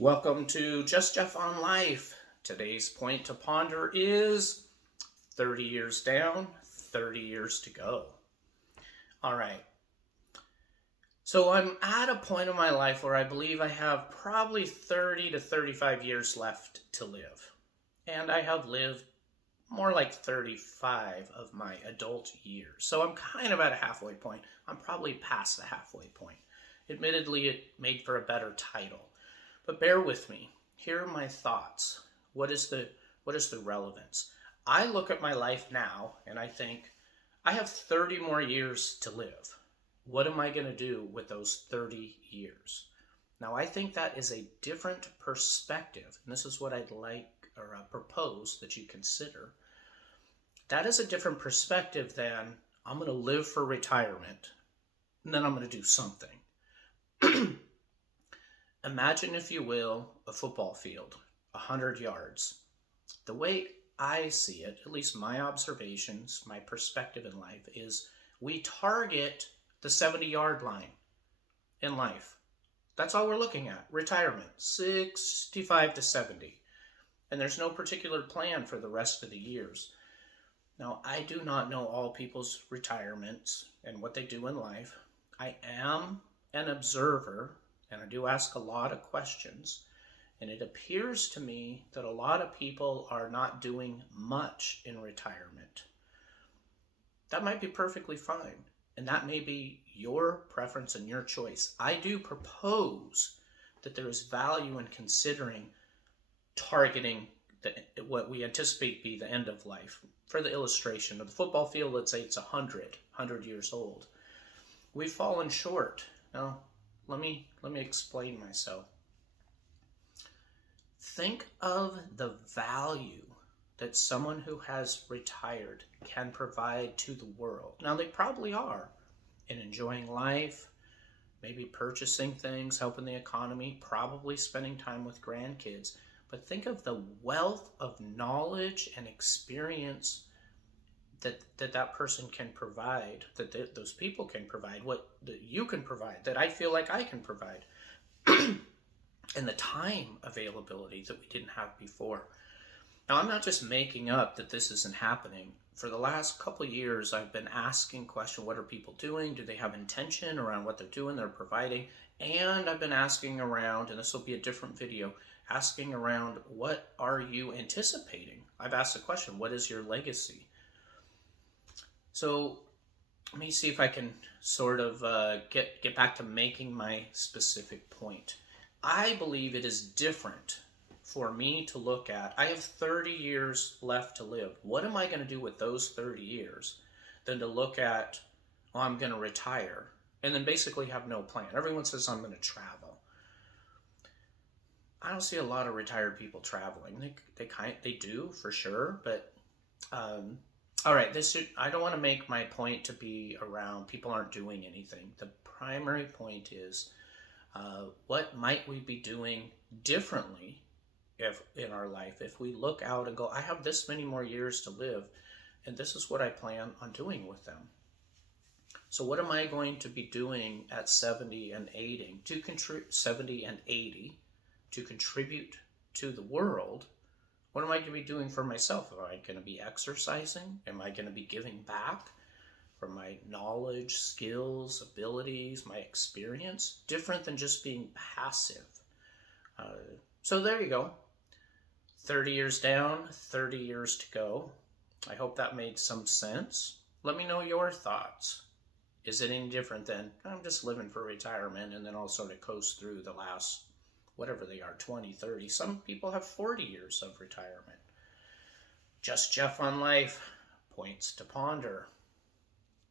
Welcome to Just Jeff on Life. Today's point to ponder is 30 years down, 30 years to go. All right. So I'm at a point in my life where I believe I have probably 30 to 35 years left to live. And I have lived more like 35 of my adult years. So I'm kind of at a halfway point. I'm probably past the halfway point. Admittedly, it made for a better title. But bear with me. Here are my thoughts. What is the relevance? I look at my life now and I think I have 30 more years to live. What am I going to do with those 30 years? Now, I think that is a different perspective, and this is what I'd like or propose that you consider. That is a different perspective than I'm going to live for retirement, and then I'm going to do something. Imagine, if you will, a football field, 100 yards. The way I see it, at least my observations, my perspective in life, is we target the 70-yard line in life. That's all we're looking at. Retirement, 65 to 70. And there's no particular plan for the rest of the years. Now, I do not know all people's retirements and what they do in life. I am an observer, and I do ask a lot of questions. And it appears to me that a lot of people are not doing much in retirement. That might be perfectly fine. And that may be your preference and your choice. I do propose that there is value in considering targeting what we anticipate be the end of life. For the illustration of the football field, let's say it's 100 years old. We've fallen short. Now, let me explain myself. Think of the value that someone who has retired can provide to the world. Now, they probably are in enjoying life, maybe purchasing things, helping the economy, probably spending time with grandkids. But think of the wealth of knowledge and experience that person can provide, that those people can provide, what that you can provide, that I feel like I can provide, and the time availability that we didn't have before. Now, I'm not just making up that this isn't happening. For the last couple of years, I've been asking questions, what are people doing? Do they have intention around what they're doing, they're providing? And I've been asking around, and this will be a different video, asking around, what are you anticipating? I've asked the question, what is your legacy? So let me see if I can sort of get back to making my specific point. I believe it is different for me to look at, I have 30 years left to live. What am I going to do with those 30 years? Than to look at, well, I'm going to retire and then basically have no plan. Everyone says I'm going to travel. I don't see a lot of retired people traveling. They do for sure, but all right, I don't want to make my point to be around people aren't doing anything. The primary point is, what might we be doing differently in our life if we look out and go, I have this many more years to live, and this is what I plan on doing with them. So what am I going to be doing at 70 and 80 to contribute to the world? What am I going to be doing for myself? Am I going to be exercising? Am I going to be giving back from my knowledge, skills, abilities, my experience? Different than just being passive. So there you go. 30 years down, 30 years to go. I hope that made some sense. Let me know your thoughts. Is it any different than, I'm just living for retirement and then I'll sort of coast through the last whatever they are, 20, 30. Some people have 40 years of retirement. Just Jeff on Life. Points to ponder.